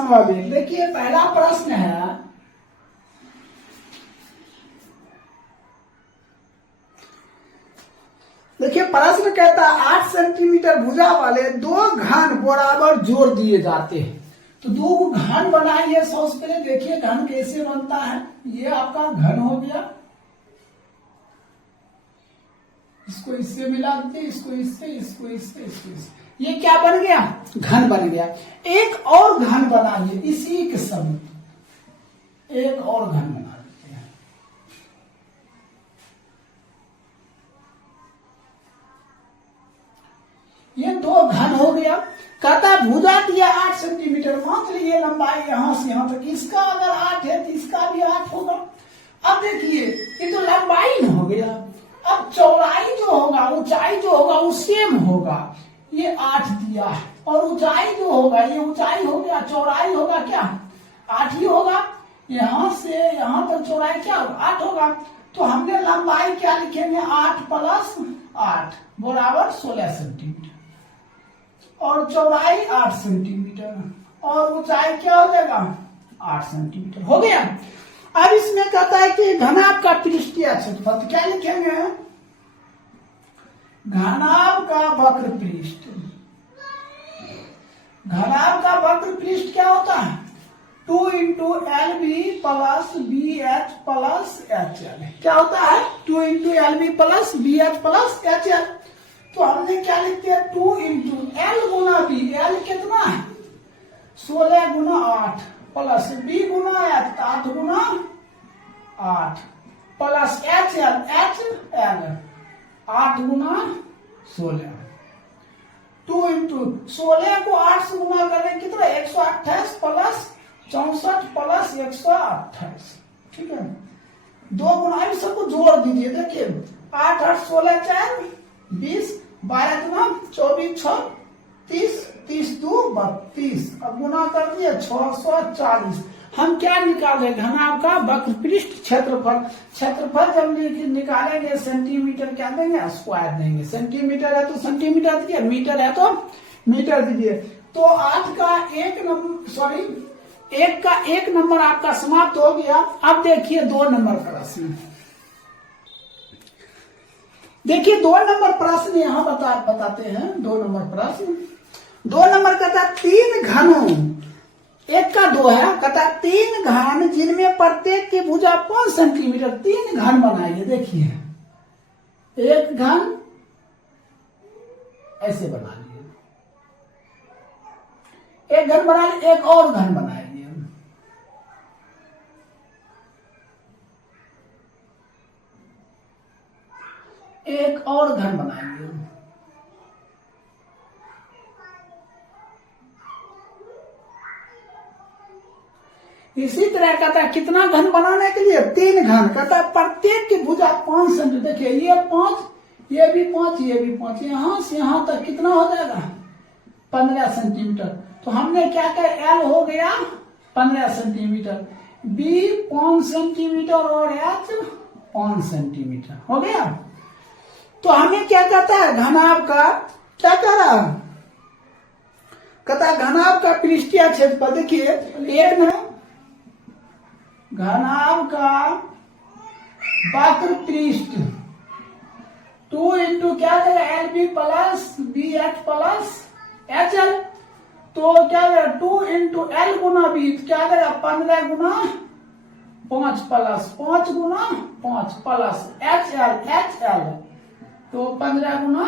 समवेग। देखिए पहला प्रश्न है, देखिए प्रश्न कहता है 8 सेंटीमीटर भुजा वाले दो घन बराबर जोड़ दिए जाते हैं। तो दो घन बनाइए। सबसे पहले देखिए घन कैसे बनता है। ये आपका घन हो गया, इसको इससे मिला दीजिए, इसको इससे, इसको इससे, इसको इससे। ये क्या बन गया? घन बन गया। एक और घन बनाइए इसी के समीप, एक और घन बना देते हैं। ये दो घन हो गया। कहता भुजा दिया 8 सेंटीमीटर, मान लीजिए लंबाई यहां से यहां तक, इसका अगर 8 है तो इसका भी 8 होगा। अब देखिए ये तो लंबाई न हो गया, अब चौड़ाई जो होगा, ऊंचाई जो होगा वो सेम होगा। ये 8 दिया है और ऊंचाई जो होगा, ये ऊंचाई हो गया, चौड़ाई होगा क्या? 8 ही होगा। यहां से यहां तक चौड़ाई क्या होगा? 8 होगा। तो हमने लंबाई क्या लिखेंगे? 8 प्लस 8 बराबर 16 सेंटीमीटर, और चौड़ाई 8 सेंटीमीटर, और ऊंचाई क्या हो जाएगा? 8 सेंटीमीटर हो गया। अब इसमें कहता है कि घनाभ का पृष्ठीय क्षेत्रफल, क्या लिखेंगे? घनाभ का वक्र पृष्ठ। घनाभ का वक्र पृष्ठ क्या होता है? 2 into L B plus B H plus H L. क्या होता है? 2 into L B plus B H plus H L. तो हमने क्या लिखते हैं? 2 इंटू एल गुना बी। एल कितना है? 16 गुना 8 प्लस बी गुना एच 8 गुना 8 plus H L, H L 8 गुना 16। 2 इंटू 16 को 8 से गुना करें कितना? 128 प्लस 64 प्लस 128। ठीक है, दो गुना भी सबको जोड़ दीजिए। देखिए 8 8 16 4 20, 12 गुना 24 6 30, 30 2 32। अब गुना कर दिए 640। हम क्या निकाले? घनाभ का वक्र पृष्ठ क्षेत्रफल। क्षेत्रफल जब निकालेंगे सेंटीमीटर क्या देंगे? स्क्वायर देंगे। सेंटीमीटर है तो सेंटीमीटर दीजिए, मीटर है तो मीटर दीजिए। तो 8 का 1 नंबर, सॉरी 1 का 1 नंबर आपका समाप्त हो गया। अब देखिए 2 नंबर प्रश्न। देखिए 2 नंबर प्रश्न यहां बताते हैं। 2 नंबर प्रश्न, 2 नंबर कहता 3 घनों, 1 का 2 है, कहता 3 घन जिनमें प्रत्येक की भुजा 5 सेंटीमीटर। 3 घन बनाइए। देखिए एक घन ऐसे बना लिए, एक घन बना लिए, एक और घन बनाइए। एक और घन बनाएंगे। इसी तरह कहता है कितना घन बनाने के लिए? 3 घन। कहता है प्रत्येक की भुजा 5 सेंटीमीटर। देखिए ये 5, ये भी 5, ये भी 5, यहां से यहां तक कितना हो जाएगा? 15 सेंटीमीटर। तो हमने क्या किया? एल हो गया 15 सेंटीमीटर, बी 5 सेंटीमीटर और एच 5 सेंटीमीटर हो गया। तो हमें क्या कहता है? घनाभ का क्या कह रहा है? कहता है घनाभ का पृष्ठीय क्षेत्रफल। देखिए एक में घनाभ का वक्र पृष्ठ 2 इंटू क्या देगा? L B plus B H plus H L. तो क्या देगा? 2 इंटू एल गुना बी क्या देगा? 15 गुना 5 प्लस 5 गुना 5 प्लस एच एल तो 15 गुना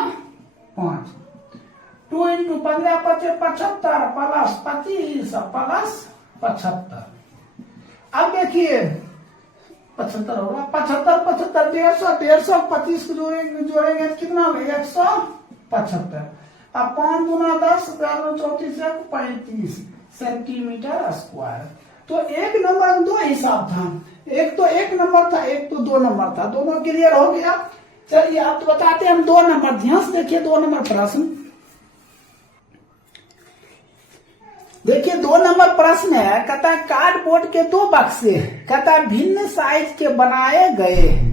5। 2 इंटू 15 25 75 प्लस 25 प्लस 75। अब देखिए 75 होगा, 75 75 150 150 25 को जोड़ेंगे कितना होगा? 175। अब 5 गुना 10 34 35 सेंटीमीटर स्क्वायर। तो 1 नंबर 2 हिसाब था, एक तो 1 नंबर था, एक तो 2 नंबर था। दोनों क्लियर हो गया। चलिए आप तो बताते हैं हम 2 नंबर। ध्यान से देखिए 2 नंबर प्रश्न। देखिए 2 नंबर प्रश्न है। कहता है कार्डबोर्ड के 2 बक्से, कहता भिन्न साइज के बनाए गए हैं।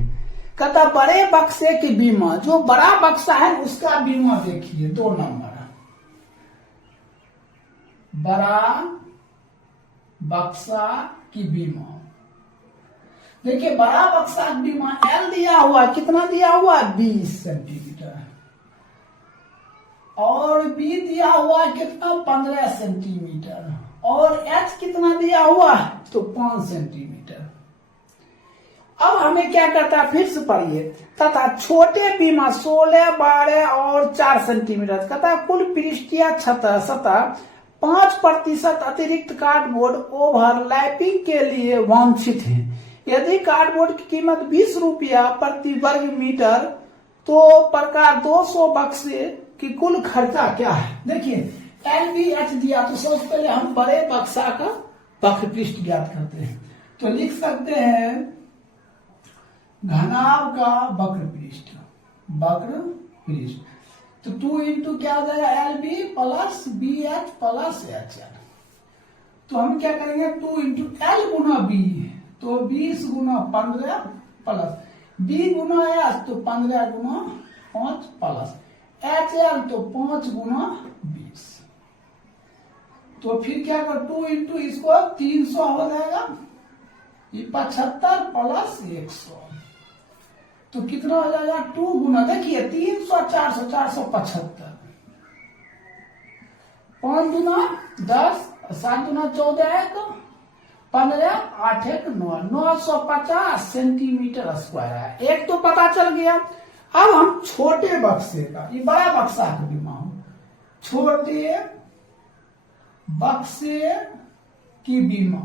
कहता बड़े बक्से की बीमा, जो बड़ा बक्सा है उसका बीमा देखिए 2 नंबर। बड़ा बक्सा की बीमा। देखिए बड़ा बक्सा की बीमा एल दिया हुआ, कितना दिया हुआ है 20 सेंटीमीटर, और बी दिया हुआ है कितना 15 सेंटीमीटर, और एच कितना दिया हुआ है तो 5 सेंटीमीटर। अब हमें क्या करता है, फिर से पढ़िए, तथा छोटे बीमा 16, 12 और 4 सेंटीमीटर तथा कुल पृष्ठीय सतह 5% अतिरिक्त कार्डबोर्ड ओवरलैपिंग के लिए वांछित है। यदि कार्डबोर्ड की कीमत 20 रुपया प्रति वर्ग मीटर, तो प्रकार 200 बक्से की कुल खर्चा क्या है। देखिए LBH दिया, तो सबसे पहले हम बड़े बक्सा का वक्र पृष्ठ ज्ञात करते हैं। तो लिख सकते हैं घनाभ का वक्र पृष्ठ, तो 2 इंटू क्या हो जाएगा LB plus BH plus HL। तो हम क्या करेंगे 2 इंटू L गुना B, तो 20 गुना 15 प्लस B गुना H, तो 15 गुना 5 प्लस HL, तो 5 गुना 20। तो फिर क्या कर 2 इंटू इसको 300 हो जाएगा, ये 75 प्लस 100, तो कितना हो जाएगा 2 गुना, देखिए 300 400 475, 5 गुना 10, 7 गुना 14 1 15, 8 1 9, 950 सेंटीमीटर स्क्वायर है। एक तो पता चल गया। अब हम छोटे बक्से का, ये बड़ा बक्सा का बीमा हो, छोटे बक्से की बीमा।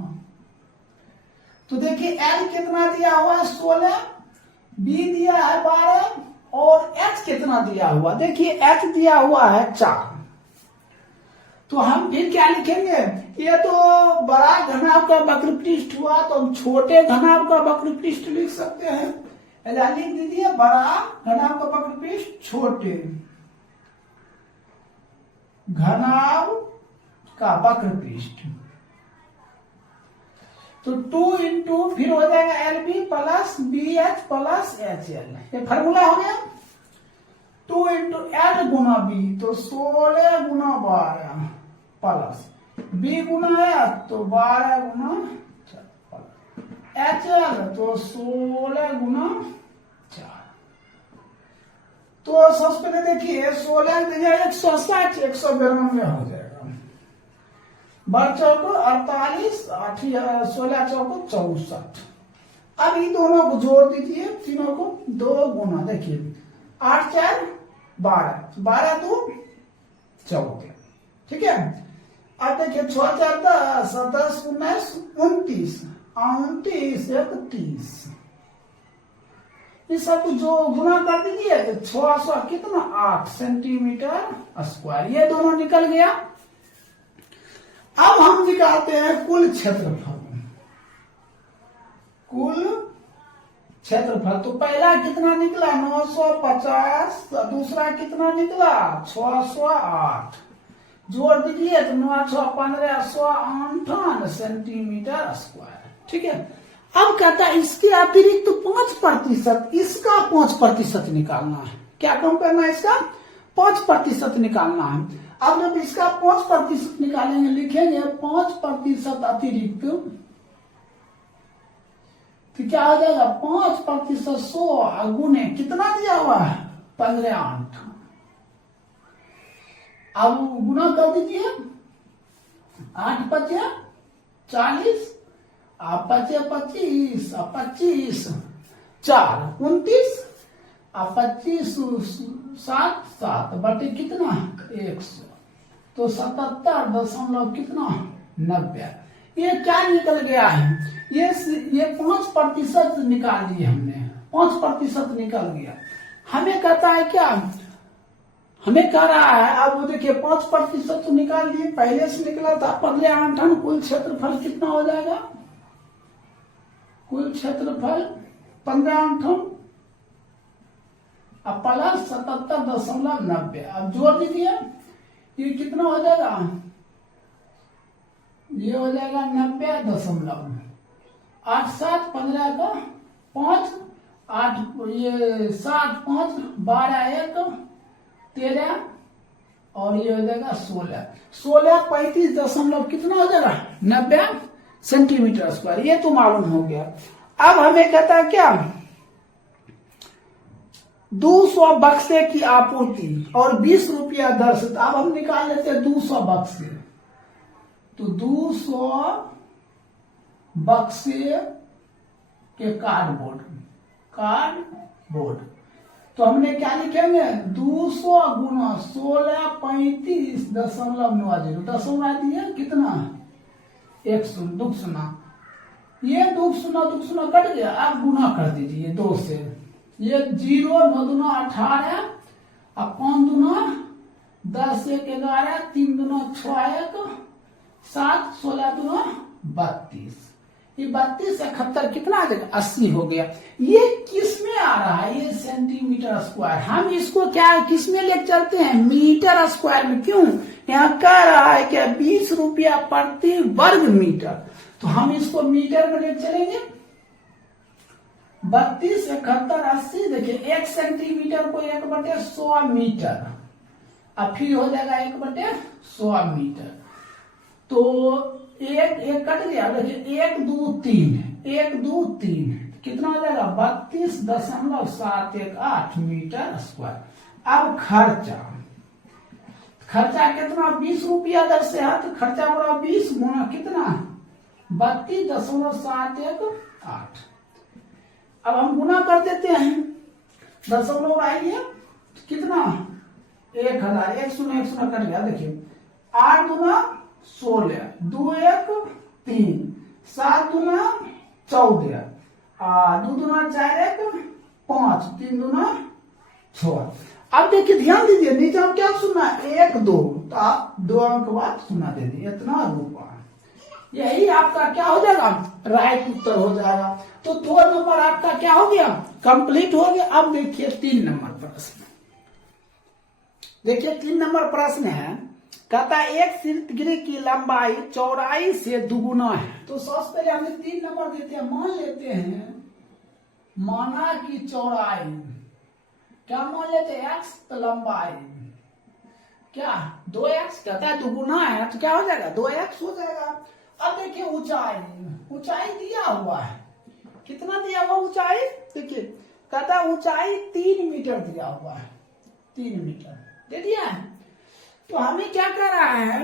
तो देखिए L कितना दिया हुआ है 16, B दिया है 12, और H कितना दिया हुआ, देखिए H दिया हुआ है 4। तो हम फिर क्या लिखेंगे, ये तो बड़ा घनाभ का वक्र पृष्ठ हुआ, तो हम छोटे घनाभ का वक्र पृष्ठ लिख सकते हैं। लिख दीजिए बड़ा घनाभ का वक्र पृष्ठ, छोटे घनाभ का वक्र पृष्ठ। तो 2 इंटू फिर हो जाएगा LB plus BH plus HL, ये फार्मूला हो गया। 2 इंटू L गुना B, तो 16 गुना 12 प्लस B गुना H, तो 12 गुना HL, तो 16 गुना 4। तो सबसे पहले देखिए 16 160, 192 हो जाएगा, बढ़ चौको 48, 16 चौको 64। अब इन दोनों को जोड़ दीजिए, तीनों को 2 गुना, देखिए 8 4 12, 12 2 14, ठीक है। अब देखिए 6 4 10, 10 19 29, 29 31, इस सब को जो गुना कर दीजिए तो 600 कितना 8 सेंटीमीटर स्क्वायर, ये दोनों निकल गया। अब हम निकालते हैं कुल क्षेत्रफल। तो पहला कितना निकला 950, दूसरा कितना निकला 608, जोड़ दीजिए तो 9 6 15 158 सेंटीमीटर स्क्वायर, ठीक है। अब कहता है इसके अतिरिक्त 5%, इसका 5% निकालना है। क्या कम करना है, इसका 5% निकालना है। अब जब इसका 5% निकालेंगे, लिखेंगे 5% अतिरिक्त, तो क्या हो जाएगा 5% 100 गुने कितना दिया हुआ है 15 8। अब गुना कर दीजिए, 8 5 40, 5 25, 25 4 29, 25 7 7 बटे कितना 100, तो 77 कितना 90। ये क्या निकल गया है, ये 5% निकाल दिए हमने, 5% निकल गया। हमें कहता है क्या, हमें कह रहा है, अब वो देखिए 5% तो निकाल दिए, पहले से निकला था 15 8, कुल क्षेत्रफल कितना हो जाएगा, कुल क्षेत्रफल 15 8 अब प्लस 77.90। अब जोड़ दीजिए, ये कितना हो जाएगा, ये हो जाएगा 90.8 7 15 का 5 8, ये 7 5 12 1 13, और ये हो जाएगा 16 16 35 दशमलव कितना हो जाएगा 90 सेंटीमीटर स्क्वायर, ये तो मालूम हो गया। अब हमें कहता है क्या, 200 बक्से की आपूर्ति और 20 रुपया दर से। तो अब हम निकाल लेते हैं 200 बक्से, तो 200 बक्से के कार्डबोर्ड, तो हमने क्या लिखेंगे, 200 गुना 16 35.90, दशमलव दिए कितना, 100, दुख सुना, ये दुख सुना कट गया। अब गुना कर दीजिए 2 से, ये 0 9 दूना 18 और 5 दूना 10 1 11 3 दूना 6 1 7 16 दूना 32, ये 32 71 कितना आ जाएगा, 80 हो गया। ये किस में आ रहा है, ये सेंटीमीटर स्क्वायर। हम इसको क्या किस में लेकर चलते हैं, मीटर स्क्वायर में। क्यों, यहाँ कह रहा है कि 20 रुपया प्रति वर्ग मीटर, तो हम इसको मीटर में लेकर चलेंगे। 32 71 80, देखिए 1 सेंटीमीटर को 1/100 मीटर, अब फिर हो जाएगा 1/100 मीटर, तो एक कट गया, देखिए 1 2 3, 1 2 3 कितना हो जाएगा, 32.718 मीटर स्क्वायर। अब खर्चा कितना, 20 रुपया दर से है, तो खर्चा बड़ा 20 गुना कितना, 32.718। अब हम गुना कर देते हैं, दशमलव आइए कितना, 1000, 1 शून्य 1 शून्य कट गया, देखिए 8 दूना 16, 2 1 3, 7 दूना 14, 2 दूना 4 1 5, 3 दूना 6। अब देखिए ध्यान दीजिए, नीचे हम क्या सुनना, 1 2, तो आप 2 अंक बाद सुना दे दिए, इतना रुपया, यही आपका क्या हो जाएगा, राइट उत्तर हो जाएगा। तो 2 नंबर आपका क्या हो गया, कंप्लीट हो गया। अब देखिए 3 नंबर प्रश्न, देखिए 3 नंबर प्रश्न है, कहता है एक शीतगृह की लंबाई चौड़ाई से दुगुना है। तो सबसे पहले हमें 3 नंबर देते हैं, मान लेते हैं, माना की चौड़ाई क्या मान लेते हैं, x, तो लंबाई क्या 2x, कहता है दुगुना है, तो क्या हो जाएगा, 2x हो जाएगा। अब देखिए ऊंचाई दिया हुआ है, कितना दिया हुआ ऊंचाई, देखिए कहता है ऊंचाई 3 मीटर दिया हुआ है, 3 मीटर दे दिया है। तो हमें क्या कर रहा है,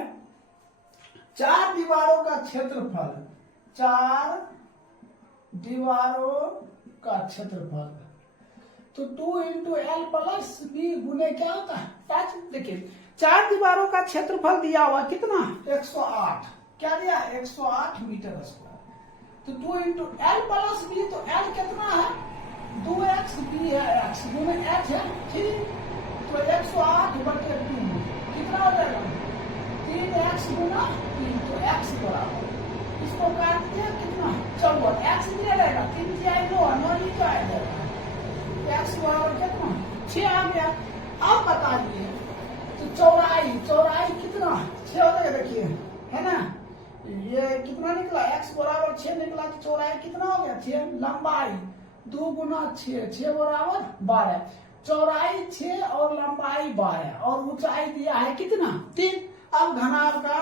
4 दीवारों का क्षेत्रफल, 4 दीवारों का क्षेत्रफल, तो 2 × L + B गुने क्या होता है 5। देखिए 4 दीवारों का क्षेत्रफल दिया हुआ कितना, 108, क्या दिया, 108 मीटर स्क्वायर, तो 2 × L + B, तो L कितना है 2x, B है x, गुने h है, ठीक, तो 108/2 कितना हो जाएगा, 3x गुना 3, तो x बराबर, इसको काट दिया कितना 54, x दिया रहेगा 3 जाए 9 9 आ जाएगा, x बराबर कितना 6 आ गया। अब बता दिए, तो चौड़ाई कितना 6 हो जाएगा, देखिए है ना, ये कितना निकला, x बराबर 6 निकला, तो चौड़ाई कितना हो गया 6, लंबाई 2 गुना 6, 6 बराबर 12, चौड़ाई 6 और लंबाई 12 और ऊंचाई दिया है कितना 3। अब घनाभ का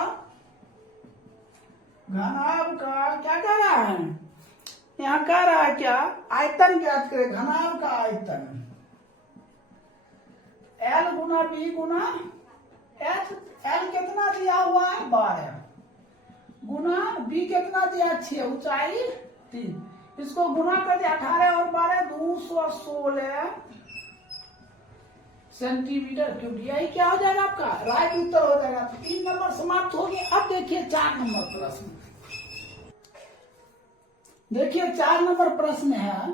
क्या कह रहा है, यहाँ कह रहा है क्या, आयतन ज्ञात करें, घनाभ का आयतन L गुना B गुना H, L कितना दिया हुआ है 12 गुना B कितना दिया 6, ऊंचाई 3, इसको गुना कर दिया 18 और 12 216 सेंटीमीटर क्यूब, यही क्या हो जाएगा आपका राइट उत्तर हो जाएगा। तो 3 नंबर समाप्त हो गए। अब देखिए 4 नंबर प्रश्न, देखिए 4 नंबर प्रश्न है,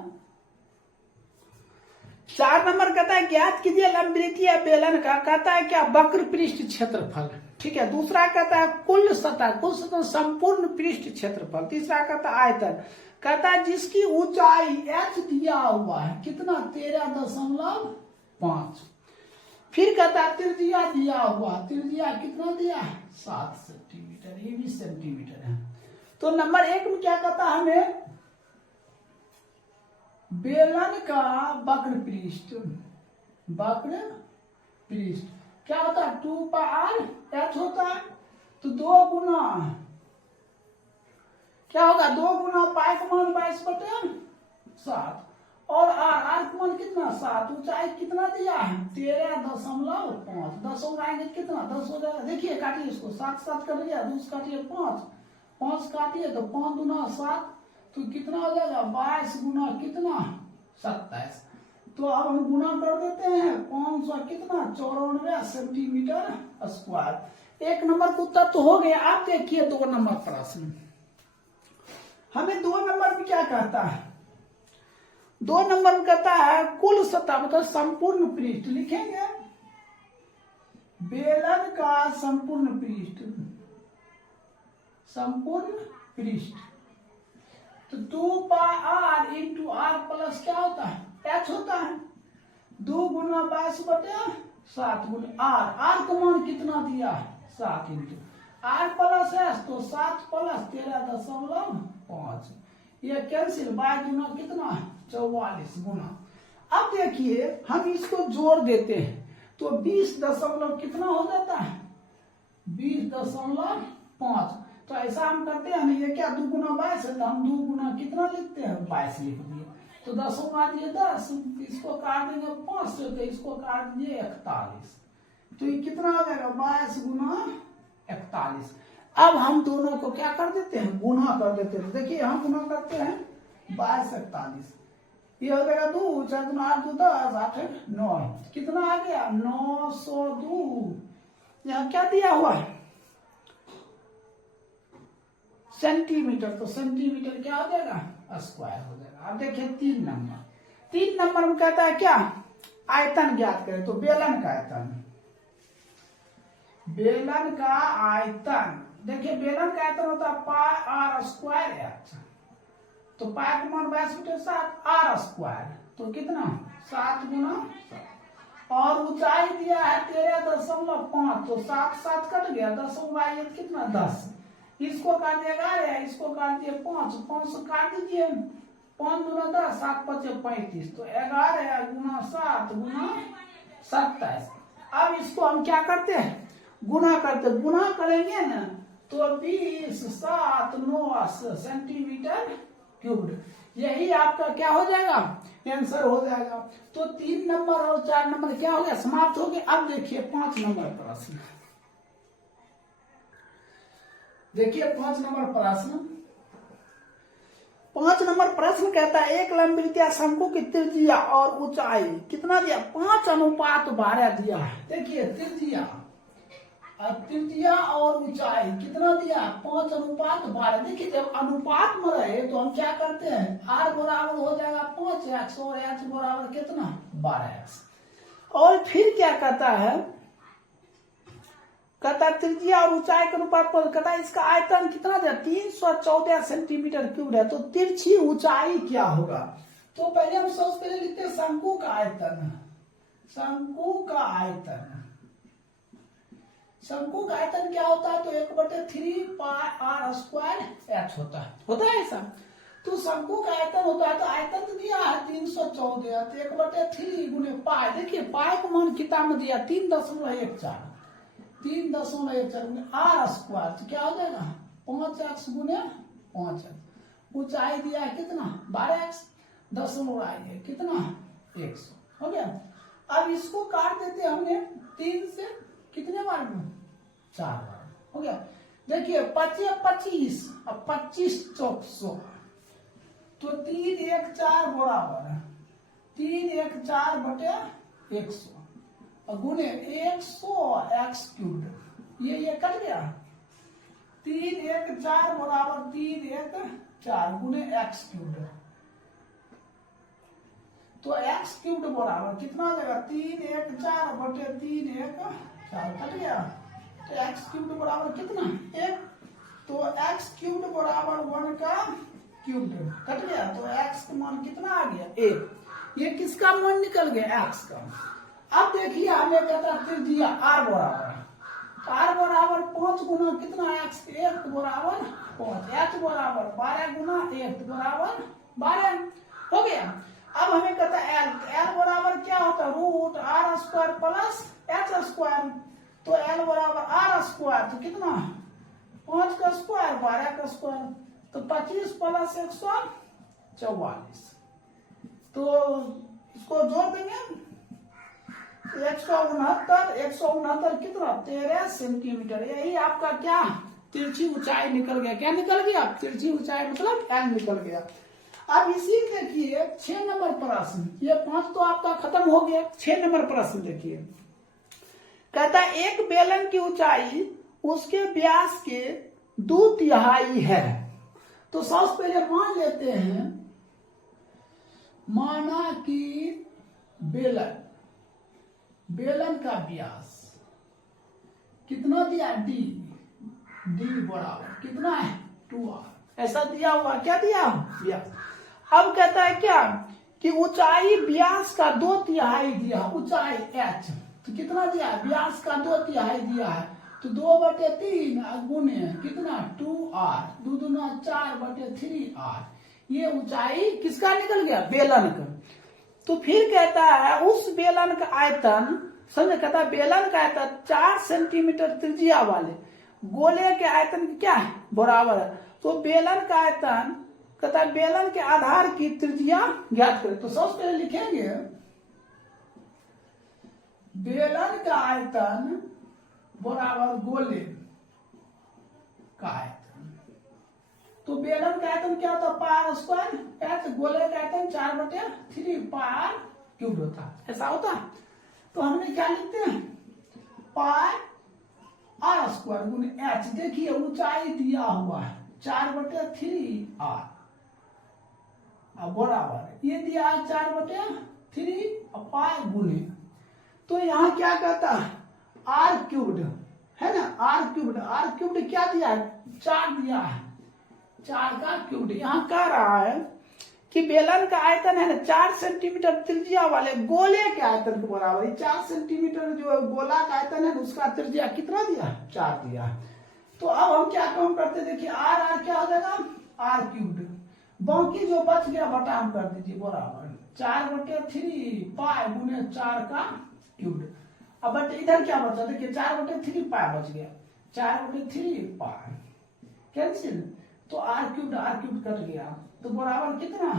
4 नंबर कहता है ज्ञात कीजिए लंबवृत्तीय या बेलन का, कहता है क्या वक्र पृष्ठ क्षेत्रफल, ठीक है, दूसरा कहता है कुल सतह संपूर्ण पृष्ठ क्षेत्रफल, तीसरा कहता है आयतन, कहता है जिसकी ऊंचाई h दिया हुआ है कितना 13.5, फिर कहता है त्रिज्या दिया हुआ, त्रिज्या कितना दिया है 7 सेंटीमीटर, ये भी सेंटीमीटर है। तो नंबर 1 में क्या कहता है हमें, बेलन का वक्र पृष्ठ क्या होता है 2πr h होता है, तो 2 गुना क्या होगा 2 गुना पाई का मान 22/7 और आर का मान कितना 7, ऊंचाई कितना दिया है 13.5, 10 हो आएंगे कितना 10 हो जाएगा। देखिए काटिए इसको 7 7 कट गया, 2 काटिए 5 5 काटिए तो 5 दूना 7, तो कितना हो जाएगा 22 गुना कितना 27। तो अब हम गुना कर देते हैं 500 कितना 94 सेंटीमीटर स्क्वायर। 1 नंबर का उत्तर तो हो गया। आप देखिए 2 नंबर प्रश्न, हमें 2 नंबर में क्या कहता है, 2 नंबर में कहता है कुल सतह मतलब संपूर्ण पृष्ठ, लिखेंगे बेलन का संपूर्ण पृष्ठ, संपूर्ण पृष्ठ, तो 2 पाई आर इंटू आर प्लस क्या होता है एच होता है, 2 गुना 22/7 गुना आर का मान कितना दिया है 7 इंटू आर प्लस एच, तो 7 प्लस 13.5, ये कैंसिल, 22 गुना कितना 44 गुना। अब देखिए हम इसको जोड़ देते हैं तो 20 दशमलव कितना हो जाता है 20.5। तो ऐसा हम करते हैं, ये क्या 2 गुना 22 है तो हम 2 गुना कितना लिखते हैं 22 लिख दिए, तो 10 काट दिए 10, इसको काट देंगे 5 से, तो इसको काट दिए 41, तो ये कितना हो जाएगा 22 गुना 41। अब हम दोनों को क्या कर देते हैं गुना कर देते हैं। देखिए हम गुना करते हैं 22 41, ये हो जाएगा 2 4 2 8 2 10 8 9, कितना आ गया 902। यहाँ क्या दिया हुआ है सेंटीमीटर, तो सेंटीमीटर क्या हो जाएगा स्क्वायर हो जाएगा। अब देखिए 3 नंबर में कहता है क्या आयतन ज्ञात करें, तो बेलन का आयतन, बेलन का आयतन, देखिए बेलन का आयतन होता है पाई आर स्क्वायर एच, तो पाई का मान 22/7 आर स्क्वायर, तो कितना 7 गुना 7, और ऊंचाई दिया है 13.5, तो 7 7 कट गया, 10 कितना 10, इसको काट दिया 11, इसको काट दिया 5 5 से काट दीजिए, 5 दूना 10 7 5 35, तो 11 गुना 7 गुना 27। अब इसको हम क्या करते हैं गुना करते, गुना करेंगे ना तो 20 7 9 सेंटीमीटर क्यूब, यही आपका क्या हो जाएगा आंसर हो जाएगा। तो 3 नंबर और 4 नंबर क्या हो गया समाप्त हो गए। अब देखिए 5 नंबर प्रश्न, देखिए 5 नंबर प्रश्न, 5 नंबर प्रश्न कहता है एक लंबवृत्तीय शंकु की त्रिज्या और ऊंचाई कितना दिया 5:12 दिया है। देखिए त्रिज्या और ऊंचाई कितना दिया 5:12। देखिए जब अनुपात में रहे तो हम क्या करते हैं आर बराबर हो जाएगा 5x और एच बराबर कितना 12x। और फिर क्या कहता है त्रिज्या और ऊंचाई के अनुपात पर कहता है इसका आयतन कितना दिया 314 सेंटीमीटर क्यूब है, तो तिरछी ऊंचाई क्या होगा। तो पहले हम सबसे पहले लिखते हैं शंकु का आयतन, शंकु का आयतन, शंकु का आयतन क्या होता है तो 1/3 पाई आर स्क्वायर एच होता है ऐसा। तो शंकु का आयतन होता है तो आयतन तो दिया है 314, तो 1/3 गुने पाई, देखिए पाई का मान किताब में दिया 3.14 आर स्क्वायर, तो क्या हो जाएगा 5x गुने 5x, ऊंचाई दिया है कितना 12x, 10 आइए कितना 100 हो गया। अब इसको काट देते हमने 3 से कितने बार में 4 बार हो गया। देखिए 25 अब 25 चौक 100, तो 3 1 4 बराबर 3 1 4 बटे 100 गुने 100 एक्स क्यूब, ये कट गया 3 1 4 बराबर 3 1 4 गुने एक्स क्यूब, तो एक्स क्यूब बराबर कितना देगा 3 1 4 बटे 3 1 4 कट गया, तो एक्स क्यूब बराबर कितना 1, तो एक्स क्यूब बराबर 1 का क्यूब कट गया, तो एक्स का मान कितना आ गया 1, ये किसका मान निकल गया एक्स का। अब देखिए हमें कहता है त्रिज्या आर बराबर 5 गुना कितना एक्स 1 बराबर 5, एच बराबर 12 गुना 1 बराबर 12 हो गया। अब हमें कहता है एल बराबर क्या होता है root R square plus H square, तो एल बराबर आर स्क्वायर, तो कितना 5 का स्क्वायर 12 का स्क्वायर, तो 25 प्लस 144, तो इसको जोड़ देंगे, 169 कितना 13 सेंटीमीटर। यही आपका क्या तिरछी ऊंचाई निकल गया। क्या निकल गया? तिरछी ऊंचाई मतलब एल निकल गया। अब इसी देखिए 6 नंबर प्रश्न, ये 5 तो आपका खत्म हो गया। 6 नंबर प्रश्न देखिए, कहता है एक बेलन की ऊंचाई उसके व्यास के 2/3 है। तो सबसे पहले मान लेते हैं, माना कि बेलन का व्यास कितना दिया? डी बराबर कितना है? 2r, ऐसा दिया हुआ। क्या दिया? व्यास। अब कहता है क्या कि ऊंचाई व्यास का 2/3 दिया, ऊंचाई h, तो कितना दिया? व्यास का 2/3 दिया है, तो 2/3 गुने कितना? 2r, 2 दूना 4/3r। ये ऊंचाई किसका निकल गया? बेलन का। तो फिर कहता है उस बेलन का आयतन, समझे, कहता है बेलन का आयतन 4 सेंटीमीटर त्रिज्या वाले गोले के आयतन की क्या है? बराबर है। तो बेलन का आयतन, कहता है बेलन के आधार की त्रिज्या ज्ञात करें। तो सबसे पहले लिखेंगे बेलन का आयतन बराबर गोले का आयतन। तो बेलन का आयतन क्या होता है? पार स्क्वायर एच, गोले का आयतन 4/3 पार क्यूब होता है, ऐसा होता है। तो हमने क्या लिखते हैं? पार आर स्क्वायर गुने एच। देखिए ऊंचाई दिया हुआ है 4/3r, बराबर ये दिया है 4/3 पाई गुने, तो यहाँ क्या कहता है? आर क्यूब्ड है ना, आर क्यूब्ड क्या दिया है? 4 दिया है, 4 का क्यूब्ड। यहाँ कह रहा है कि बेलन का आयतन है ना 4 सेंटीमीटर त्रिज्या वाले गोले के आयतन के बराबर। 4 सेंटीमीटर जो गोला का आयतन है उसका त्रिज्या कितना दिया? 4 दिया। तो अब हम क्या काम करते हैं? देखिए आर क्या हो जाएगा? R cubed. बाकी जो बच गया बटा हम कर दीजिए बराबर 4/3 पाई गुने 4 का क्यूब्ड। अब बट इधर क्या बचा? देखिए 4/3 पाई बच गया, 4/3 पाई कैंसिल, तो आर क्यूब्ड कट गया, तो बराबर कितना?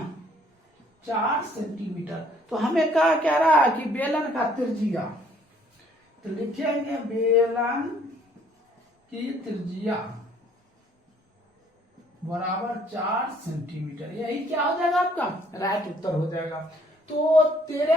4 सेंटीमीटर। तो हमें कह रहा है कि बेलन का त्रिज्या, तो लिखेंगे बेलन की त्रिज्या बराबर 4 सेंटीमीटर। यही क्या हो जाएगा? आपका राइट उत्तर हो जाएगा। तो 13